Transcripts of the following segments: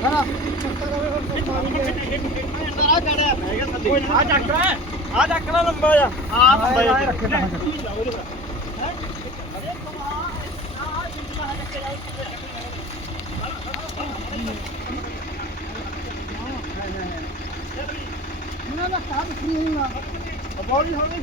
ਹਣਾ ਆ ਗੜਾ ਮੈਂ ਗਿਆ ਥੱਲੇ ਆ ਚੱਕ ਲੈ ਆ ਚੱਕ ਲੈ ਲੰਬਾ ਜਾ ਆ ਲੰਬਾ ਜਾ ਰੱਖੇ ਤਾਂ ਨਾ ਨਾ ਕਾਹ ਨਹੀਂ ਨਾ ਬੋਲੀ ਹੋਣੀ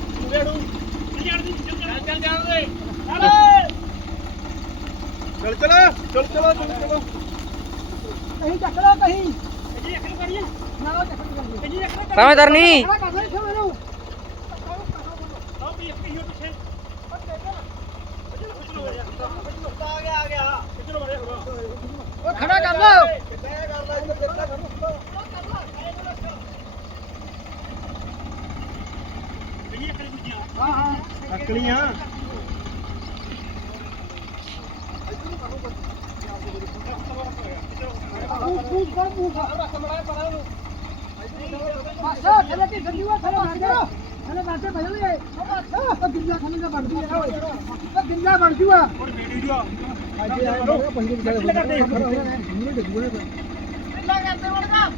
ਚਲ ਚਲ ਚਲ ਚਲ ਚਲ ਚਲ। ਕਹੀਂ ਚੱਕ ਲਓ ਕਹੀਂ। ਜੀ ਰੱਖ ਲਓ ਕਰੀਏ। ਨਾ ਉਹ ਚੱਕ ਲਓ। ਜੀ ਰੱਖ ਲਓ ਕਾਵੇਂ ਤਰਨੀ ਖੜਾ ਕਰ ਲੈ ਇੱਥੇ ਮੈਨੂੰ ਆਹ ਵੀ ਇੱਕ ਹੀ ਹੋ ਪਿੱਛੇ। ਪਰ ਦੇਖੋ ਨਾ ਕੁਝ ਹੋ ਗਿਆ ਆ ਗਿਆ ਆ ਗਿਆ ਕਿੱਧਰ ਮਰੇ ਹੋਗਾ ਉਹ ਖੜਾ ਕਰ ਲਓ। ਕਿੱਦਾਂ ਕਰ ਲੈ ਇੱਥੇ ਕਿੱਦਾਂ ਕਰ ਲਓ ਹਾਂ ਹਾਂ। ਅਕਲੀਆਂ ਪੂਛ ਪੂਛ ਕਰ ਪੂਛ ਮਾਸਾ ਥੱਲੇ ਕੀ ਗੰਦੀ ਵਾ ਥੱਲੇ ਮਾਰ ਕਰੋ ਥੱਲੇ ਮਾਰ ਕੇ ਭਜਲ ਗਏ ਮਾਸਾ ਗਿੰਜਾ ਥੱਲੇ ਦਾ ਬਣਦੀ ਆ ਓਏ ਤਾਂ ਗਿੰਜਾ ਬਣਦੀ ਆ ਹੋਰ ਵੀਡੀਓ ਅੱਜ ਆਏ ਨਾ ਪੰਜ ਮਿੰਟ ਕਰਦੇ ਖੜਾ ਹੋਇਆ ਨਹੀਂ ਡੱਗੂਆ ਪਹਿਲਾਂ ਕਰਦੇ ਵੜਦਾ